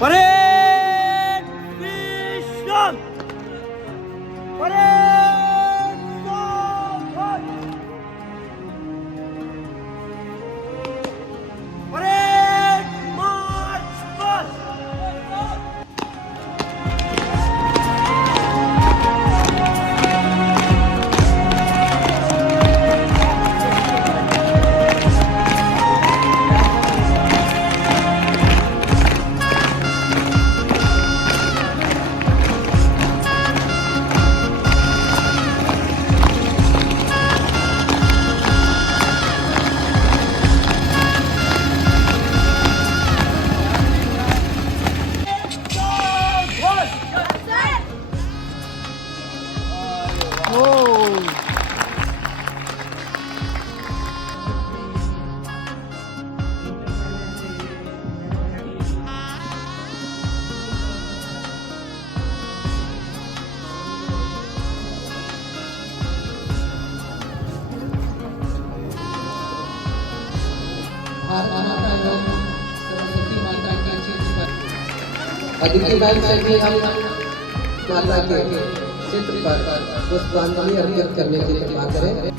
Parade विश्राम parade सावधान parade march past Aditi भाई से भी हम माता के चित्र पर पुष्पांजलि अर्पित करने की कृपा करें।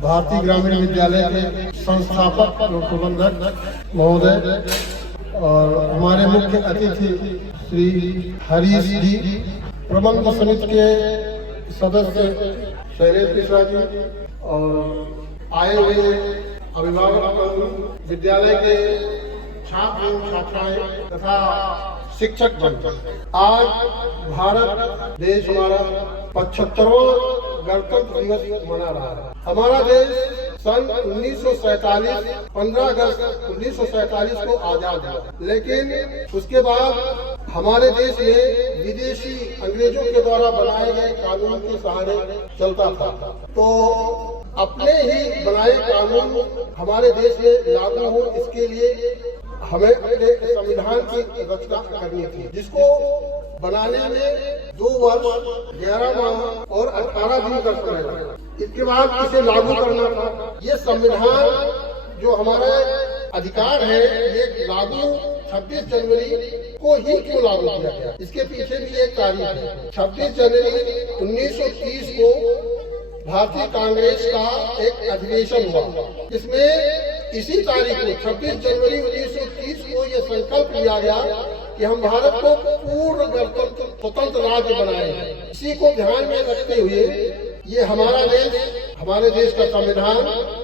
भारतीय ग्रामीण विद्यालय के संस्थापक और प्रबंधक महोदय और हमारे मुख्य अतिथि श्री हरीश जी, प्रबंध समिति के सदस्य शैलेश मिश्रा जी और आए हुए अभिभावक, विद्यालय के छात्र एवं छात्राएं तथा शिक्षक बन। आज भारत देश हमारा 75वां गणतंत्र दिवस मना रहा है। हमारा देश सन 1947 15 अगस्त 1947 को आजाद हुआ, लेकिन उसके बाद हमारे देश में विदेशी अंग्रेजों के द्वारा बनाए गए कानून के सहारे चलता था। तो अपने ही बनाए कानून हमारे देश में लागू हो, इसके लिए हमें अपने संविधान की रचना करनी थी, जिसको बनाने में 2 वर्ष 11 माह और 18 दिन का समय लगा। इसके बाद इसे लागू करना था। ये संविधान जो हमारा अधिकार है, ये लागू 26 जनवरी को ही क्यों लागू किया गया, इसके पीछे भी एक तारीख है। 26 जनवरी 1930 को भारतीय कांग्रेस का एक अधिवेशन हुआ। इसमें इसी तारीख को 26 जनवरी 1930 को यह संकल्प लिया गया कि हम भारत को पूर्ण गणतंत्र स्वतंत्र राज्य बनाएंगे। इसी को ध्यान में रखते हुए ये हमारे देश का संविधान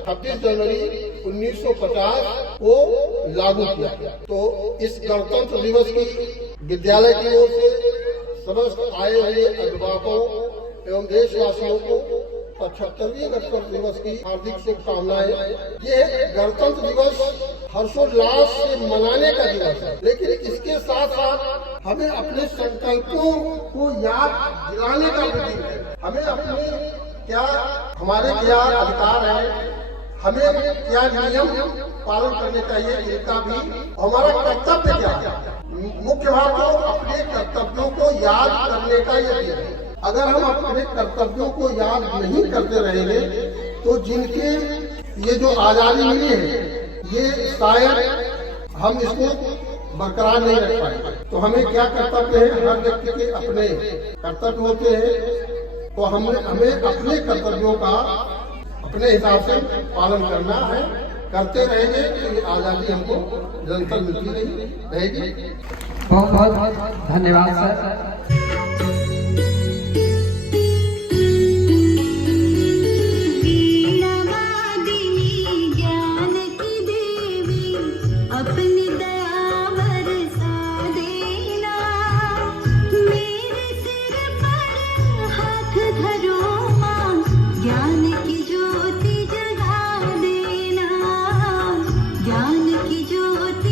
26 जनवरी 1950 को लागू किया गया। तो इस गणतंत्र दिवस की विद्यालय की ओर से समस्त आए हुए अभिभावकों एवं देशवासियों को 75वीं गणतंत्र दिवस की हार्दिक शुभकामनाएं। ये गणतंत्र दिवस हर्षोल्लास से मनाने का दिवस है, लेकिन इसके साथ साथ हमें अपने संकल्पों को याद दिलाने का भी दिन है। हमें हमारे क्या अधिकार है, हमें क्या नियम पालन करने चाहिए, इनका भी हमारा कर्तव्य क्या है। मुख्य बात तो अपने कर्तव्यों को याद करने का ये दिन है। अगर हम अपने कर्तव्यों को याद नहीं करते रहेंगे तो जिनके ये जो आजादी मिली है, ये शायद हम इसको बरकरार नहीं रख पाएंगे। तो हमें क्या कर्तव्य है, हर व्यक्ति के अपने कर्तव्य होते हैं। तो हमें अपने कर्तव्यों का अपने हिसाब से पालन करना है। करते रहेंगे तो ये आजादी हमको निरंतर मिलती रहेगी। बहुत बहुत धन्यवाद सर। ज्ञान की ज्योति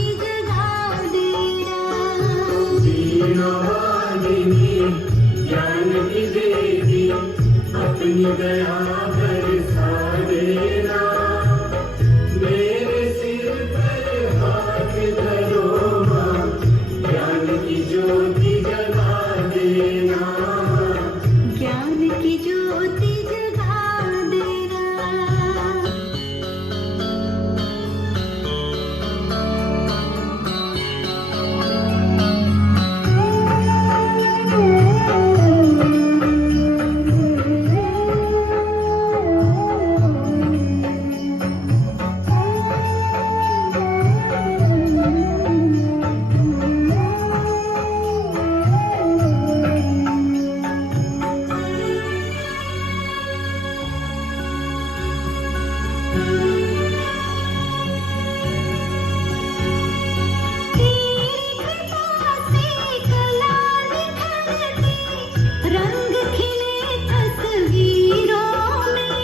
अपनी दया बरसा देना, मेरे सिर पर हाथ धरो माँ, ज्ञान की ज्योति जगा देना, ज्ञान की ज्योति जगा देना। रंग खिले तस्वीरों में,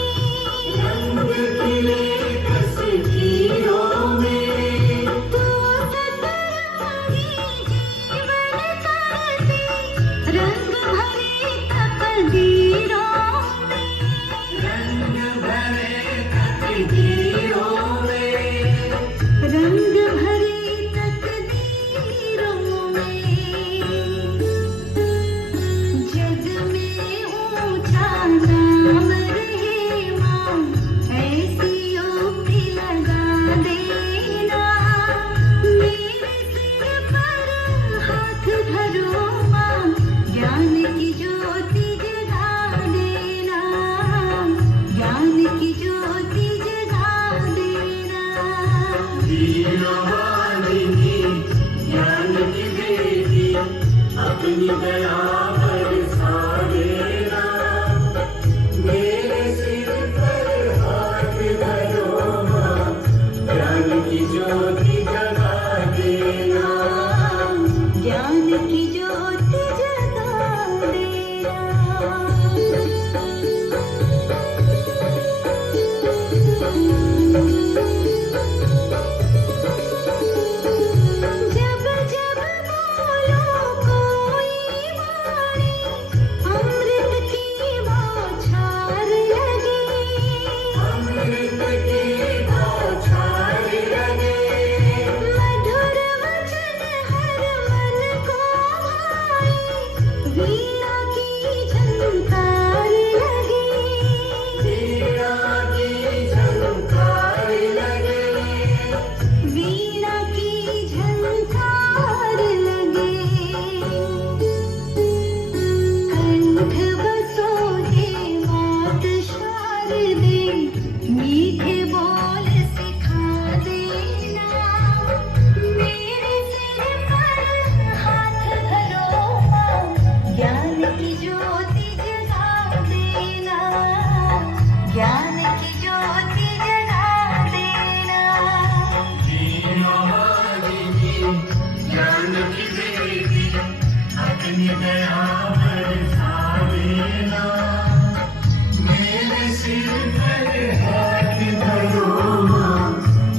रंग खिले तस्वीरों में, तू सतरंगी जीवन करती, रंग भरे तकदीरों में, रंग भरे तकदीरों में, रंग भरे तकदीरों में। जग में ऊंचा नाम रहे माँ, ऐसी उक्ति लगा देना, मेरे सिर पर हाथ धरो माँ, ज्ञान की ज्योति जगा देना, ज्ञान की ज्योति जगा देना। वीणवालिनी ज्ञान की देवी, अपनी दया बरसा देना, मेरे सिर पर हाथ धरो माँ, ज्ञान की ज्योति जगा देना, ज्ञान की ज्योति जगा देना। जब जब बोलो कोई वाणी, अमृत की बौछार लगे, अमृत की बौछार लगे, मधुर वचन हर मन को भाए, वीणा की झंकार लगे, वीणा की झंकार लगे, वीणा की झंकार लगे। कंठ बसो हे मात शारदे, मीठे बोल सिखा देना, मेरे सिर पर हाथ धरो माँ, ज्ञान की ज्योति जगा देना, ज्ञान की ज्योति जगा देना। वीणवालिनी ज्ञान की देवी, अपनी दया बरसा देना, मेरे सिर पर हाथ धरो माँ,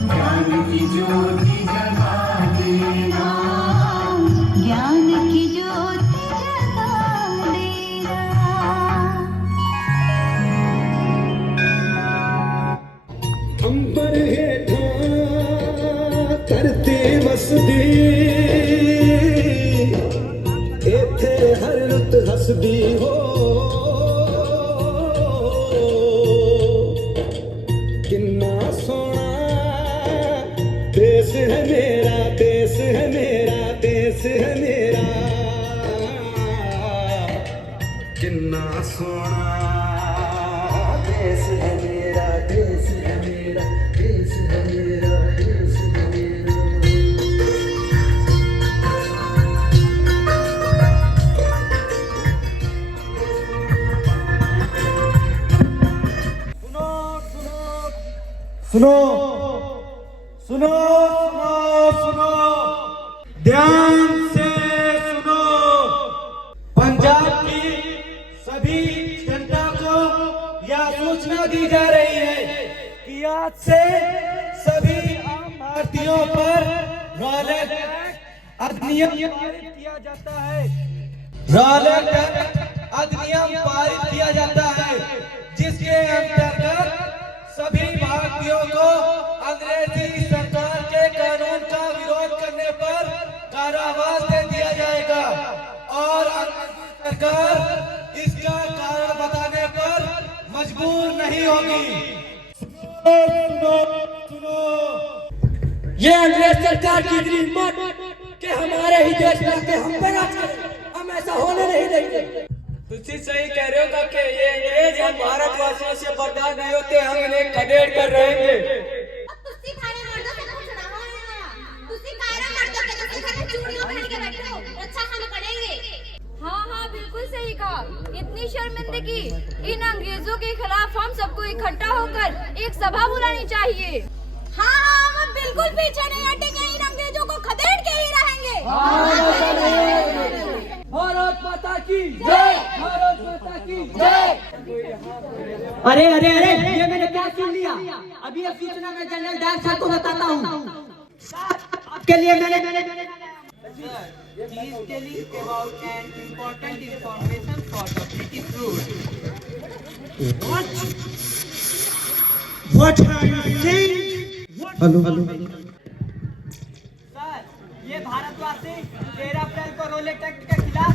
ज्ञान की ज्योति जगा देना, ज्ञान की ज्योति जगा देना। अंबर हेठां धरती वसदी, इत्थे हर रुत हसदी हो, किन्ना सोहना देश है मेरा, देश है मेरा, देश है मेरा, किन्ना सोहना देश है मेरा, देश है मेरा, देश है मेरा, देश है मेरा। सुनो सुनो सुनो सुनो, ध्यान से सुनो। पंजाब की सभी जनता को यह सूचना दी जा रही है कि आज से सभी आम भारतीयों पर रॉलेट अधिनियम पारित किया जाता है, रॉलेट अधिनियम पारित किया जाता है। जिसके अंतर्गत सभी भारतीयों को अंग्रेजी सरकार के कानून का विरोध करने पर कारावास दे दिया जाएगा और अंग्रेजी सरकार इसका कारण बताने पर मजबूर नहीं होगी। ये अंग्रेज सरकार की इतनी हिम्मत कि हमारे ही देश में आके हम पे राज करें, हम ऐसा होने नहीं देंगे। तुझे सही कह रहे हो कि ये अंग्रेज हम भारतवासियों से बर्दाश्त नहीं होते, हम इन्हें खदेड़ कर रहेंगे। ਤੁਸੀਂ ਖਾਣੇ ਮਰਦੋ ਤੇ ਕੁਛ ਨਾ ਹੋਏਗਾ, ਤੁਸੀਂ ਕਾਇਰਾ ਮਰਦੋ के ਤੁਸੀਂ खाने चूड़ियां पहन के बैठे हो, अच्छा खाना पड़ेंगे। हाँ हाँ बिल्कुल सही कहा। इतनी शर्मिंदगी, इन अंग्रेजों के खिलाफ हम सबको इकट्ठा होकर एक सभा बुलानी चाहिए। हाँ हाँ हम बिल्कुल पीछे नहीं हटेंगे, इन अंग्रेजों को खदेड़ के ही रहेंगे। भारत माता की जय, भारत माता की जय। अरे अरे अरे ये मैंने क्या सुन लिया? अभी ये सूचना मैं जनरल डायर साहब को बताता हूँ। आपके लिए मैंने What are you saying? Hello sir, ये भारतवासी 13 अप्रैल को रोलेट एक्ट के खिलाफ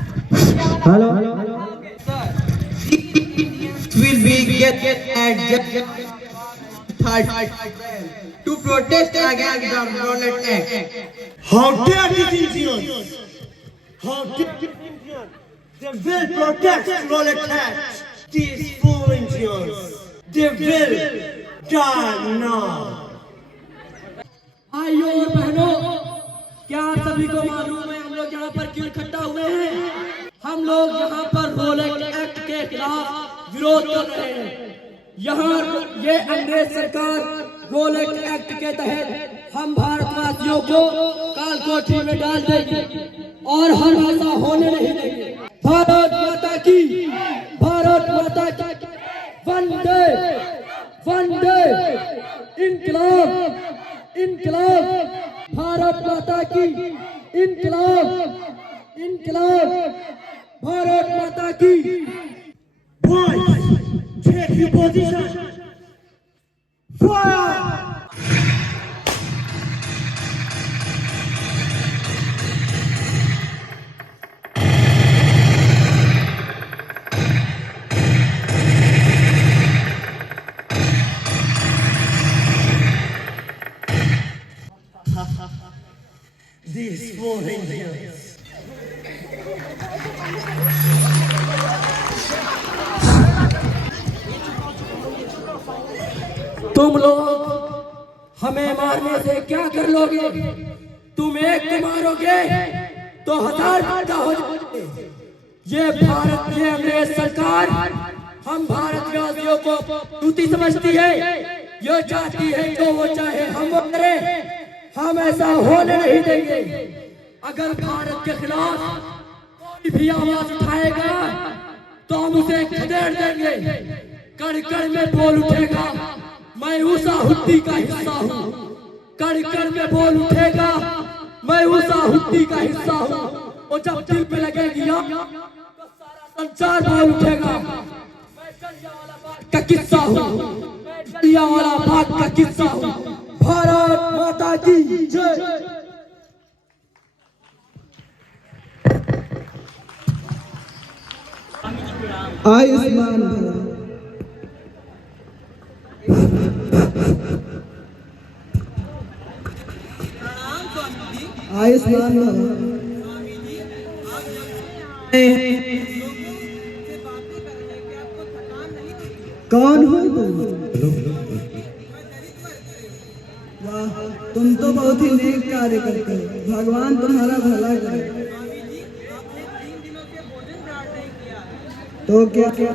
hello sir will be get at to protest against the Rowlatt Act. How dare these Indians? How dare these Indians? They will protect Rowlatt Act. These fool Indians, they will die now. भाइयों और बहनों, क्या आप सभी को मालूम है हम लोग यहाँ पर क्यों इकट्ठा हुए हैं? हम लोग यहाँ पर रोलेट एक्ट के खिलाफ विरोध कर रहे हैं। यहाँ ये अंग्रेज सरकार रोलेट एक्ट के तहत हम भारतवासियों को काल कोठरी में डाल देगी और हम ऐसा होने नहीं देंगे। भारत माता की, भारत माता की, वंदे वंदे, इनकलाब इनकलाब, भारत माता की, इनकलाब इनकलाब, भारत माता की। Boys, take your position. Fire! These four Indians. तुम लोग हमें मारने से क्या कर लोगे? तुम एक को मारोगे तो 1000 का हो जाओगे। ये भारत, ये अंग्रेज सरकार हम भारतवासियों को टूटी समझती है। ये चाहती है जो वो चाहे हम वो करें, हम ऐसा होने नहीं देंगे। अगर भारत के खिलाफ कोई भी आवाज उठाएगा तो हम उसे खदेड़ देंगे। कड़ कड़ में बोल उठेगा, मैं उस आहुति का हिस्सा हूँ। कड़ कड़ में बोल उठेगा, मैं उस आहुति का हिस्सा हूँ। और जब दिल पे लगेगी आग तो सारा संसार बोल उठेगा, मैं जलियांवाला बाग का किस्सा हूँ, मैं जलियांवाला बाग का किस्सा हूँ। भारत माता की जय। आयुष्मान भव। आयुष्मान भव। कौन हो तुम? वाह, तुम तो बहुत ही नेक कार्य करते हो। भगवान तुम्हारा भला करे। तो क्या क्या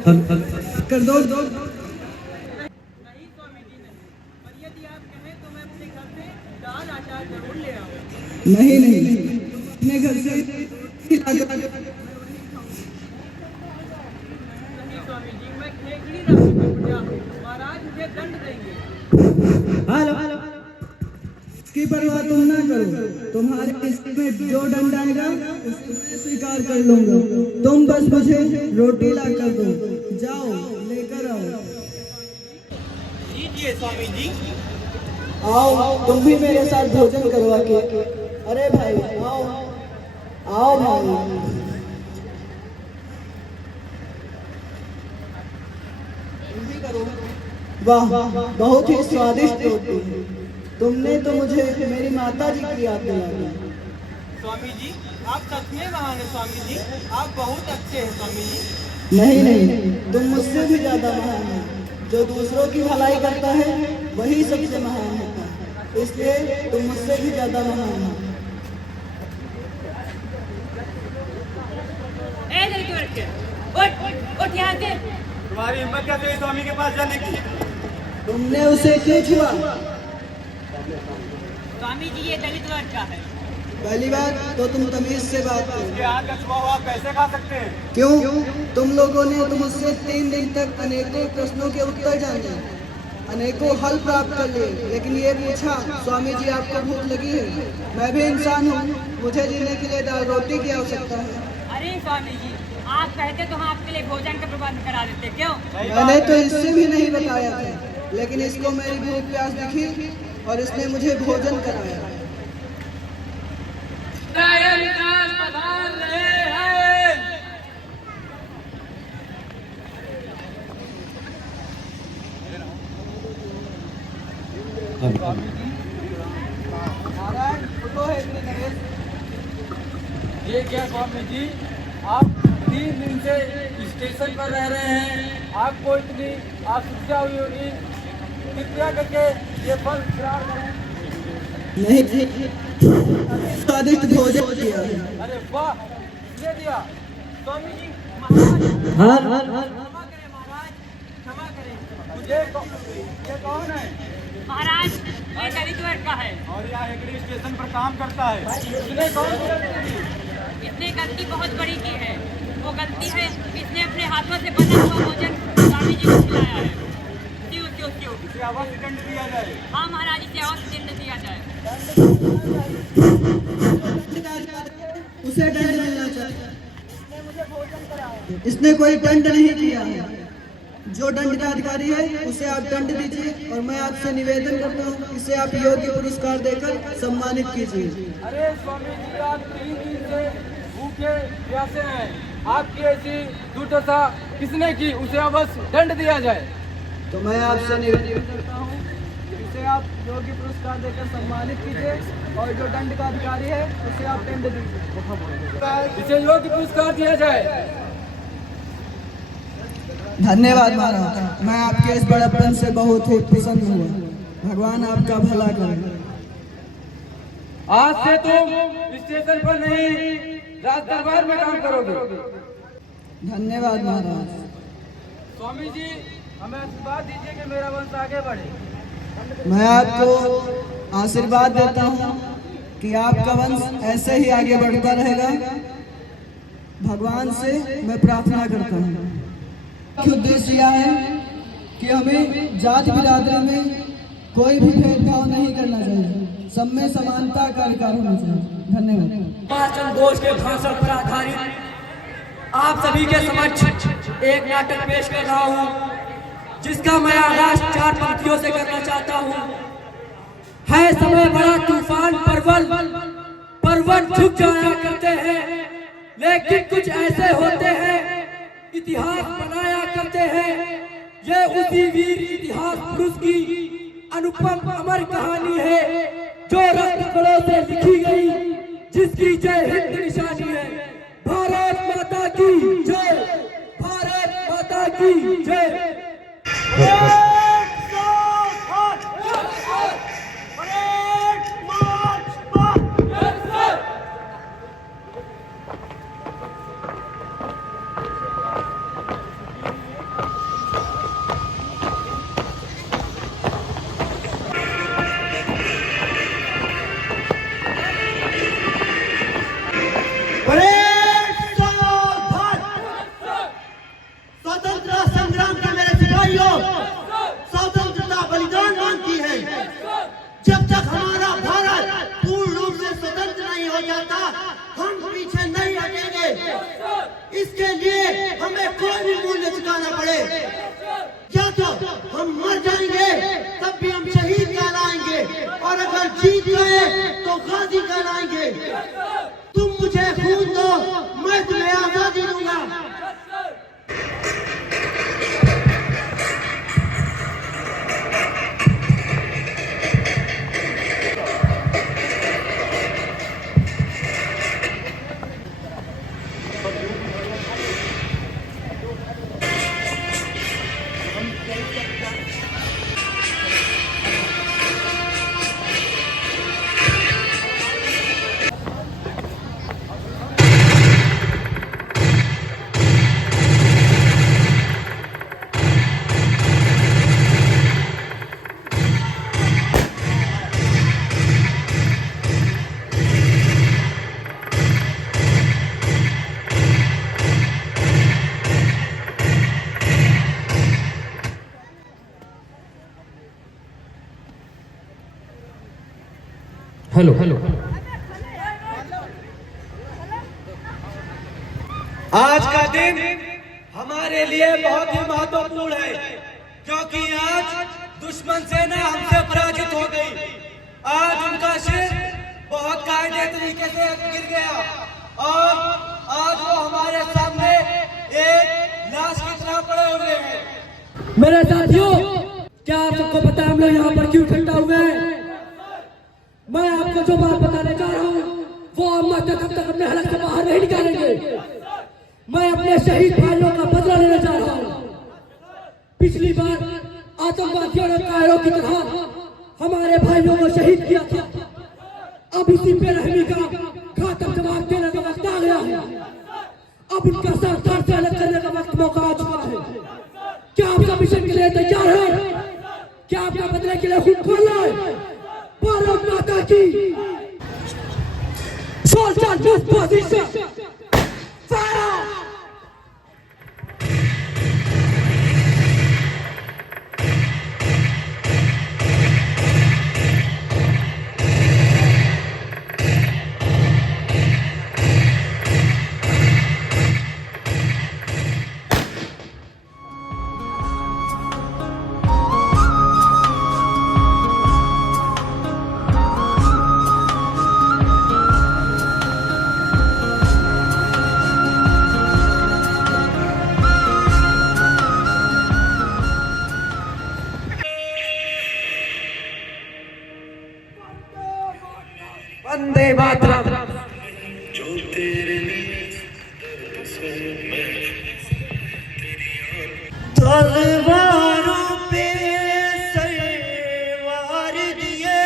कर दो? नहीं नहीं, अपने घर से हेलो, इसकी परवाह तुम ना करो। तुम्हारे इसमें जो दंड आएगा उसको स्वीकार कर लूंगा। तुम बस मुझे रोटी ला कर दो। जाओ लेकर आओ। कीजिए स्वामी जी। आओ तुम भी मेरे साथ भोजन करवा के। अरे भाई आओ आओ भाई। वाह बहुत ही स्वादिष्ट रोटी है। तुमने तो मुझे मेरी माता जी की याद दिला दी। स्वामी जी आप सच में महान हैं स्वामी जी, आप बहुत अच्छे हैं स्वामी जी। नहीं नहीं, तुम मुझसे भी ज्यादा महान हो। जो दूसरों की भलाई करता है वही सबसे महान होता है, इसलिए तुम मुझसे भी ज्यादा महान हो। उठ यहाँ से। तुम्हारी हिम्मत कैसे हुई स्वामी के पास जाने की? तुमने उसे क्यों छुआ? स्वामी जी ये दलित वर्ग का है। पहली बात तो तुम तमीज से बात करो। इसके हाथ का छुआ हुआ कैसे खा सकते हैं? क्यों? तुम लोगों ने तो मुझसे 3 दिन तक अनेकों प्रश्नों के उत्तर जाने, अनेकों हल प्राप्त कर लिए, लेकिन ये पूछा स्वामी जी आपको भूख लगी है? मैं भी इंसान हूँ, मुझे जीने के लिए दाल रोटी की आवश्यकता है। अरे स्वामी जी आप कहते तो हम आपके लिए भोजन का प्रबंध करा देते, क्यों? मैंने तो इससे भी नहीं बताया था, लेकिन इसको मेरी भूख प्यास दिखी और इसने मुझे भोजन कराया। ये क्या स्वामी जी, आप 3 दिन से स्टेशन पर रह रहे हैं, आपको इतनी असुविधा हुई होगी, कृपया करके ये फल ग्रहण करें। नहीं, स्वादिष्ट भोजन किया है। अरे वाह, ये दिया स्वामी जी। महाराज क्षमा करें महाराज, क्षमा करें। ये कौन है? महाराज ये दलित वर्ग का है और यहाँ हेगड़ी स्टेशन पर काम करता है। इसने कौन सी गलती की? इसने गलती बहुत बड़ी की है। वो गलती है इसने अपने हाथों से बना हुआ भोजन स्वामी जी को खिलाया है। इसे अवश्य दंड दिया जाए। हाँ महाराज, इसे अवश्य दंड दिया जाए। उसे दंड मिलना चाहिए। इसने कोई दंड नहीं किया है। जो दंड का अधिकारी है उसे आप दंड दीजिए और मैं आपसे निवेदन करता हूँ इसे आप योग्य पुरस्कार देकर सम्मानित कीजिए। अरे स्वामी जी आप 3 दिन से भूखे प्यासे हैं, आपकी ऐसी दुर्दशा किसने की? उसे अवश्य दंड दिया जाए। तो मैं आपसे निवेदन करता हूँ इसे आप योग्य पुरस्कार देकर सम्मानित कीजिए और जो दंड का अधिकारी है उसे आप दंड दीजिए। इसे योग्य पुरस्कार दिया जाए। धन्यवाद महाराज, मैं आपके इस बड़प्पन से बहुत ही प्रसन्न हुआ। भगवान आपका भला करे। आज से तुम स्टेशन पर नहीं राज दरबार में काम करोगे। धन्यवाद महाराज। स्वामी जी हमें आशीर्वाद दीजिए कि मेरा वंश आगे बढ़े। मैं आपको आशीर्वाद देता हूँ कि आपका वंश ऐसे ही आगे बढ़ता रहेगा। भगवान से मैं प्रार्थना करता हूँ। उद्देश्य यह है कि हमें जाति बिरादरी में कोई भी भेदभाव नहीं करना चाहिए, सब में समानता का अधिकार होना चाहिए। धन्यवाद। सुभाष बोस के भाषण पर आधारित आप सभी के समक्ष एक नाटक पेश कर रहा हूँ, जिसका मैं आगाज 4 पंक्तियों से करना चाहता हूँ। है समय बड़ा तूफान पर्वत झुक जाया करते हैं, लेकिन कुछ ऐसे होते हैं इतिहास बनाया करते हैं। ये उसी वीर इतिहास पुरुष की अनुपम अमर कहानी है, जो रक्त कणों से लिखी गई, जिसकी जय हिंद निशानी है। भारत माता की जय, भारत माता की जय। स्वतंत्रता संग्राम के मेरे सिपाहियों, स्वतंत्रता बलिदान मांगती है। जब तक हमारा भारत पूर्ण रूप से स्वतंत्र नहीं हो जाता, हम पीछे नहीं हटेंगे। इसके लिए हमें कोई भी मूल्य चुकाना पड़े, या तक हम मर जाएंगे तब भी हम शहीद कहलाएंगे, और अगर जीत गए तो गाजी कहलाएंगे। तुम मुझे खून दो, मैं तुम्हें आजादी दूंगा। हेलो आज का दिन हमारे लिए बहुत ही महत्वपूर्ण है, क्योंकि आज दुश्मन सेना हमसे पराजित हो गई। आज उनका सिर बहुत कायदे तरीके से गिर गया और आज वो हमारे सामने एक लाश की तरह पड़े हुए हैं। मेरे साथियों, क्या आप सबको पता है हम लोग यहाँ पर क्यों इकट्ठा हुए हैं? मैं आपको जो बात बताने जा रहा हूँ वो हम तक अपने हलक से बाहर नहीं निकालेंगे। मैं अपने शहीद भाइयों का बदला लेने जा रहा हूँ। पिछली बार आतंकवादियों ने कायरों की तरह हमारे भाइयों को शहीद किया था। अब इसी बेरहमी का घातक जवाब देने का वक्त आ गया है। अब उनका सरकार से अलग करने का वक्त मौका आ चुका है। क्या आपका मिशन के लिए तैयार है? क्या आपका बदले के लिए खून खोलना है? भारत माता की। Soldiers move position. Fire! Vande Mataram. तलवारों पे सरवार दिए,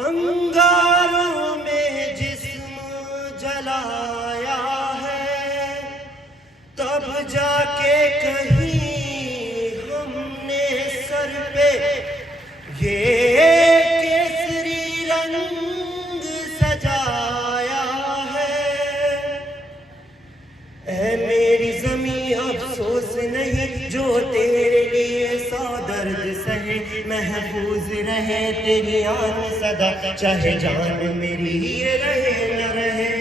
अंगारों में जिस्म जलाया है, तब जाके कहीं हमने सर पे ये केसरी रंग सजाया है। ऐ मेरी ज़मीं अफसोस नहीं जो तेरे लिए सौ दर्द सहे, महफूज रहे तेरी आन सदा, चाहे जान मेरी ये रहे न रहे।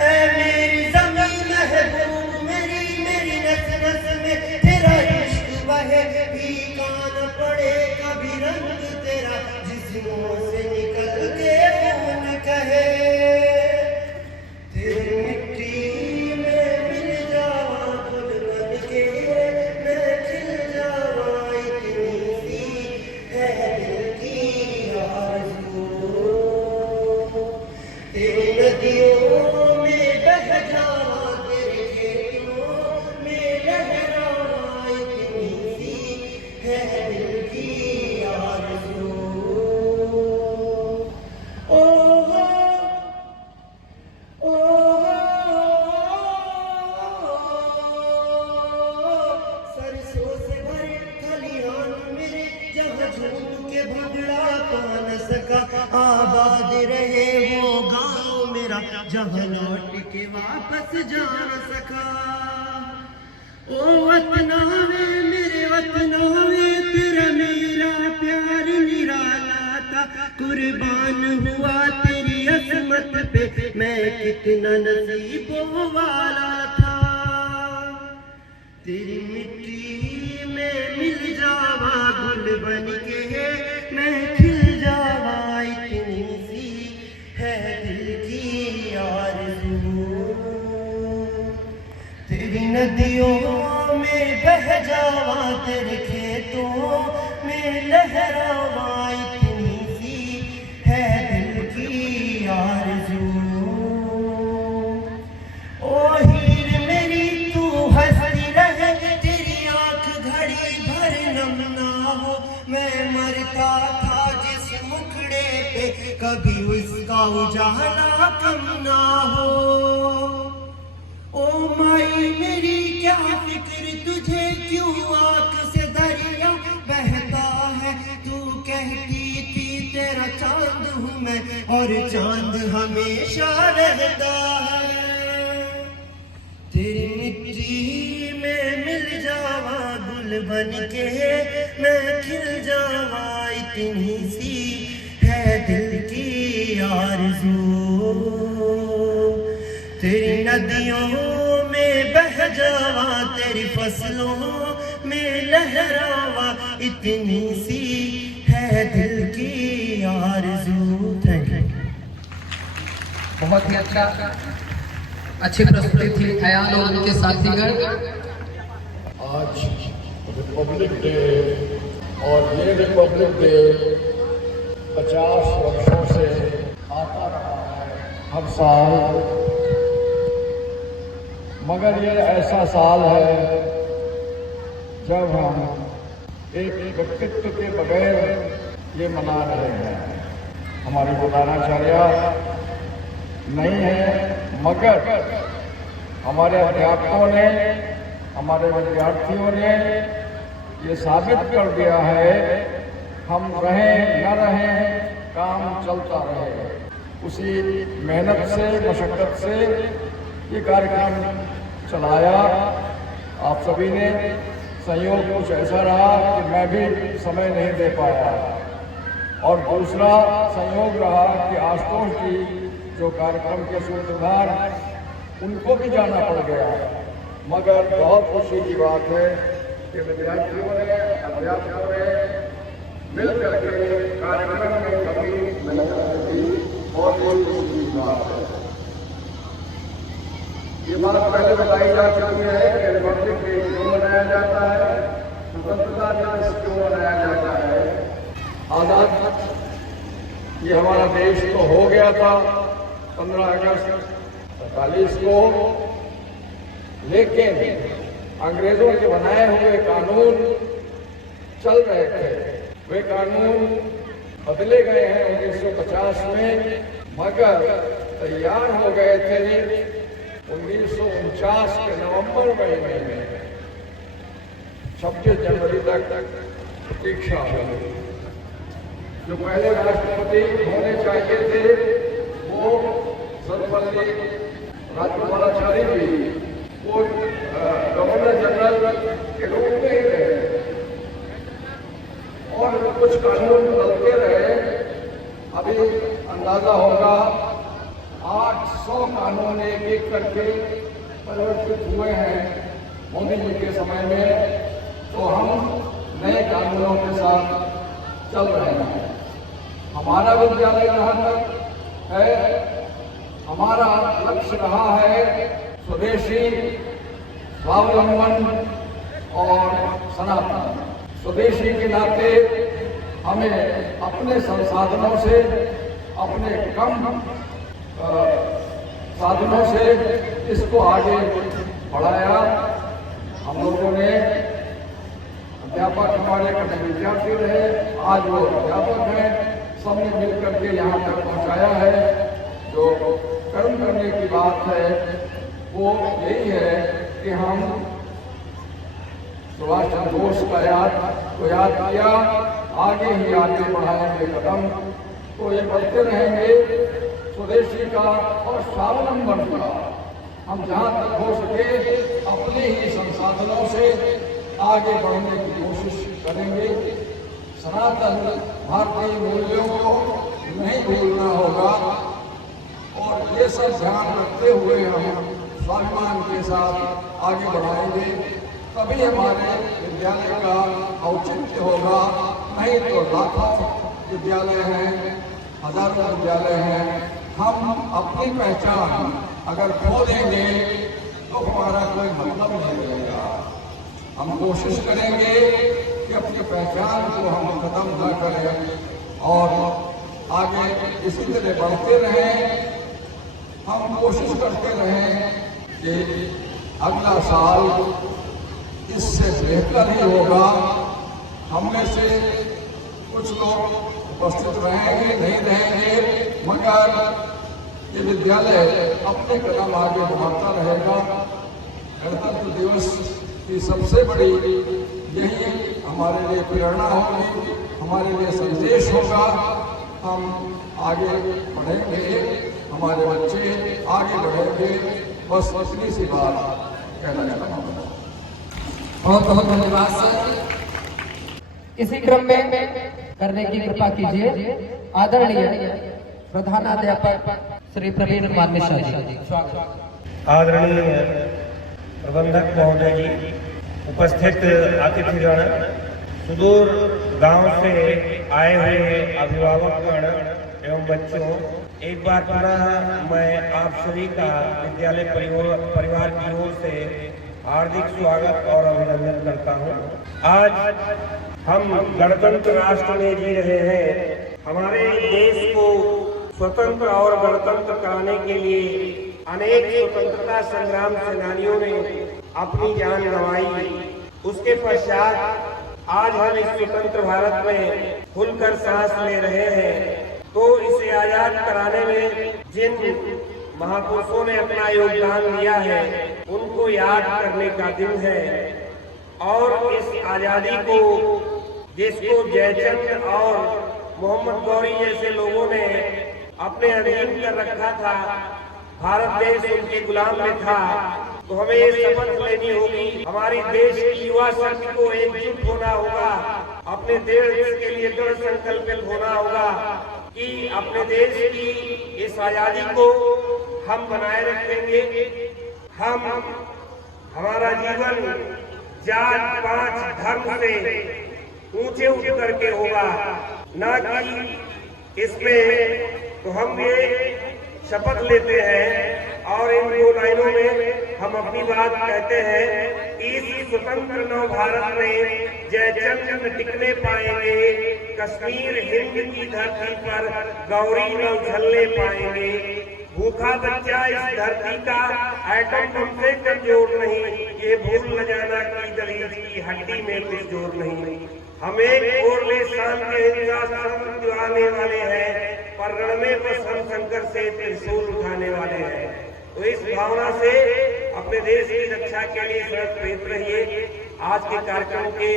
ऐ मेरी ज़मीं महबूब मेरी, मेरी नस नस में तेरा इश्क बहे, फीका न पड़े कभी रंग तेरा, जिस्मों से निकल के खून कहे। तेरी मिट्टी में मिल जावा खुद बन के, मैं खिल जावा, इतनी सी है दिल की आरज़ू। तेरी नदियों में बह जावा, तेरे खेतों में लहरावा, इतनी सी है दिल की आरज़ू। सरसों से भरे खलिहान मेरे, जहाँ झूम के भंगड़ा पा न सका, आबाद रहे वो गाँव मेरा, जहाँ लौट के वापस जा न सका। ओ वतना वे मेरे वतना वे, तेरा मेरा प्यार निराला था, कुर्बान हुआ तेरी अजमत पे, मैं कितना नसीबों वाला था। तेरी मिट्टी में मिल जावा गुल बन के मैं खिल जावा, इतनी सी है दिल की आरज़ू। तेरी नदियों में बह जावा, तेरे खेतों में लहरावा, इतनी सी है दिल की आरज़ू। ओ हीर मेरी तू हंसती रहे, तेरी आंख घड़ी भर नम ना हो। मैं मरता था जिस मुखड़े पे, कभी उसका उजाला कम ना हो। ओ माई मेरी क्या फिक्र तुझे, क्यों आंख से दरिया बहता है। तू कहती थी तेरा चांद हूँ मैं, और चांद हमेशा रहता है। तेरी मिट्टी में मिल जावा गुल बन के मैं खिल जावा, इतनी सी है दिल की आरज़ू। तेरी नदियों में बह जावा, तेरी फसलों में लहरावा, इतनी सी है दिल की आरज़ू। Thank you. बहुत ही अच्छी प्रस्तुति थी अयान और उनके साथीगण। आज रिपब्लिक डे, और ये रिपब्लिक डे 50 वर्षों से आता रहा है हर साल, मगर ये ऐसा साल है जब हम एक व्यक्तित्व के बगैर ये मना रहे हैं। हमारे प्रधानाचार्य नहीं है, मगर हमारे अध्यापकों ने, हमारे विद्यार्थियों ने ये साबित कर दिया है, हम रहें न रहें काम चलता रहे। उसी मेहनत से, मशक्क़त से ये कार्यक्रम चलाया। आप सभी ने संयोग कुछ ऐसा रहा कि मैं भी समय नहीं दे पाया, और दूसरा संयोग रहा कि आशुतोष जी जो कार्यक्रम के सूत्रधार, उनको भी जाना पड़ गया। मगर बहुत खुशी की बात है कि विद्यार्थियों ने, अध्यापकों ने मिल करके कार्यक्रम में कभी मेहनत की, बहुत ही खुशी की बात है। ये बात पहले बताई जा चुकी है कि रिपब्लिक डे क्यों मनाया जाता है, स्वतंत्रता दिवस क्यों मनाया जाता है। आज़ाद ये हमारा देश तो हो गया था 15 अगस्त 47 को, लेकिन अंग्रेजों के बनाए हुए कानून चल रहे थे। वे कानून बदले गए हैं 1950 में, मगर तैयार हो गए थे 1949 के नवंबर महीने में। 26 जनवरी तक प्रतीक्षा हुई। जो पहले राष्ट्रपति होने चाहिए थे वो सर्वपल्ली राजगोपालाचारी जी, वो गवर्नर जनरल के रूप में ही रहे, और कुछ कानून बदलते रहे। अभी अंदाजा होगा 800 कानून एक एक करके परिवर्तित हुए हैं मोदी जी के समय में। तो हम नए कानूनों के साथ चल रहे हैं। हमारा विद्यालय जहाँ तक है, हमारा लक्ष्य रहा है स्वदेशी, स्वावलंबन और सनातन। स्वदेशी के नाते हमें अपने संसाधनों से, अपने कम साधनों से इसको आगे बढ़ाया। हम लोगों ने, अध्यापक हमारे कभी विद्यार्थी रहे, आज वो अध्यापक हैं, सबने मिल करके यहाँ तक पहुँचाया है। जो कर्म करने की बात है वो यही है कि हम सुभाष चंद्र बोस का याद किया, आगे ही आगे बढ़ाएंगे कदम, तो ये बढ़ते रहेंगे स्वदेशी का और स्वावलंबन का। हम जहाँ तक हो सके अपने ही संसाधनों से आगे बढ़ने की कोशिश करेंगे। सनातन भारतीय मूल्यों को नहीं भूलना होगा, और ये सब ध्यान रखते हुए हम स्वाभिमान के साथ आगे बढ़ाएंगे, तभी हमारे विद्यालय का औचित्य होगा। नहीं तो लाखों विद्यालय हैं, हजारों विद्यालय हैं। हम अपनी पहचान अगर खो देंगे तो हमारा कोई मतलब नहीं रहेगा। हम कोशिश करेंगे कि अपनी पहचान को हम खत्म न करें और आगे इसी तरह बढ़ते रहें। हम कोशिश करते रहें कि अगला साल इससे बेहतर ही होगा। हम में से कुछ लोग उपस्थित रहेंगे, नहीं रहेंगे, मगर ये विद्यालय अपने कदम आगे बढ़ाता रहेगा। गणतंत्र दिवस की सबसे बड़ी यही हमारे लिए प्रेरणा होगी, हमारे लिए संदेश होगा। हम आगे बढ़ेंगे, हमारे बच्चे आगे बढ़ेंगे। बस इतनी सी बात कहना चाहता हूँ। बहुत बहुत धन्यवाद सर। इसी क्रम में करने की कृपा कीजिए आदरणीय प्रधानाध्यापक श्री प्रवीण कुमार मिश्रा जी। आदरणीय प्रबंधक महोदय जी, उपस्थित अतिथिगण, सुदूर गांव से आए हुए अभिभावकगण एवं बच्चों, एक बार पुनः मैं आप सभी का विद्यालय परिवार की ओर से हार्दिक स्वागत और अभिनंदन करता हूं। आज हम गणतंत्र राष्ट्र में जी रहे हैं। हमारे देश को स्वतंत्र और गणतंत्र कराने के लिए अनेक स्वतंत्रता संग्राम सेनानियों ने अपनी जान गंवाई। उसके पश्चात आज हम इस स्वतंत्र भारत में खुलकर सांस ले रहे हैं। तो इसे आजाद कराने में जिन महापुरुषों ने अपना योगदान दिया है, उनको याद करने का दिन है। और इस आजादी को, जिसको जयचंद और मोहम्मद गौरी जैसे लोगों ने अपने अधीन कर रखा था, भारत देश उनके गुलाम में था, तो हमें ये शपथ लेनी होगी, हमारी देश की युवा शक्ति को एकजुट होना होगा, अपने देश के लिए दृढ़ संकल्पित होना होगा कि अपने देश की इस आजादी को हम बनाए रखेंगे। हम हमारा जीवन जात पात धर्म से ऊंचे उठ करके होगा, न कि इसमें। तो हम ये शपथ लेते हैं और इन 2 लाइनों में हम अपनी बात कहते हैं कि इस स्वतंत्र नव भारत में जयचंद टिकने पाएंगे, कश्मीर हिंद की धरती पर गौरी न उछलने पाएंगे। भूखा बच्चा इस धरती का एटम बम से कमजोर नहीं, ये भूल न जाना कि दलित की हड्डी में कुछ जोर नहीं। हम एक और ले शांति हिंसा दिवाने वाले हैं, पर रण में बस हम शंकर से त्रिशूल उठाने वाले हैं। तो इस भावना से अपने देश की रक्षा के लिए प्रेरित रहिए। आज के कार्यक्रम के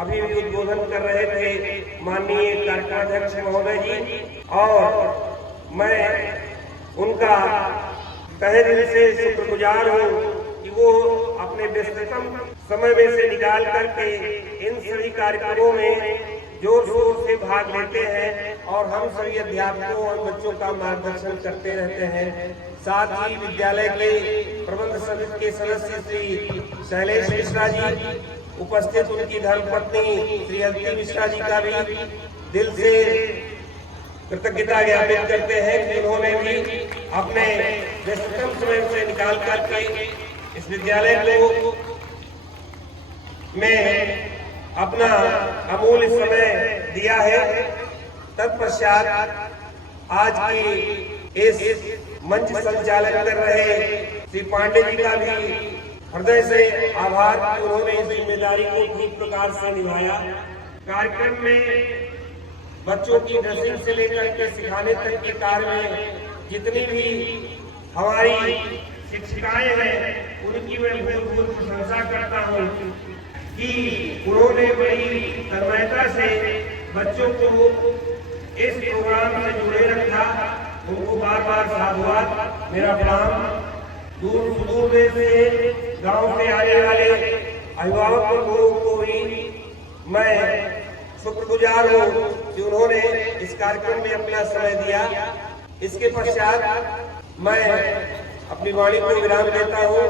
अभी उद्बोधन कर रहे थे माननीय कार्यक्रमाध्यक्ष महोदय जी, और मैं उनका तहे दिल से शुक्रगुजार हूँ कि वो अपने व्यस्ततम समय में से निकाल करके इन सभी कार्यक्रमों में जोर शोर से भाग लेते हैं और हम सभी अध्यापकों और बच्चों का मार्गदर्शन करते रहते हैं। साथ ही विद्यालय के प्रबंध समिति के सदस्य श्री शैलेश मिश्रा जी, उपस्थित उनकी धर्मपत्नी श्री अलती मिश्रा जी का भी दिल से कृतज्ञता ज्ञापित करते हैं कि उन्होंने भी अपने व्यस्ततम समय से निकाल करके इस विद्यालय को में अपना अमूल्य समय दिया है। तत्पश्चात आज की इस मंच संचालन कर रहे श्री पांडे जी का भी हृदय से आभार कि उन्होंने इस जिम्मेदारी को ठीक प्रकार से निभाया। कार्यक्रम में बच्चों की ड्रेसिंग से लेकर के सिखाने तक के कार्य में जितनी भी हमारी शिक्षिकाएं हैं, उनकी मैं भूल प्रशंसा करता हूँ कि उन्होंने बड़ी तन्मयता से बच्चों को इस प्रोग्राम से जुड़े रखा। उनको बार बार साधुवाद, मेरा प्रणाम। दूर सुदूर में से गांव से आने वाले अभिभावकों को भी मैं शुक्रगुजार हूँ कि उन्होंने इस कार्यक्रम में अपना समय दिया। इसके पश्चात मैं अपनी वाणी को विराम देता हूँ।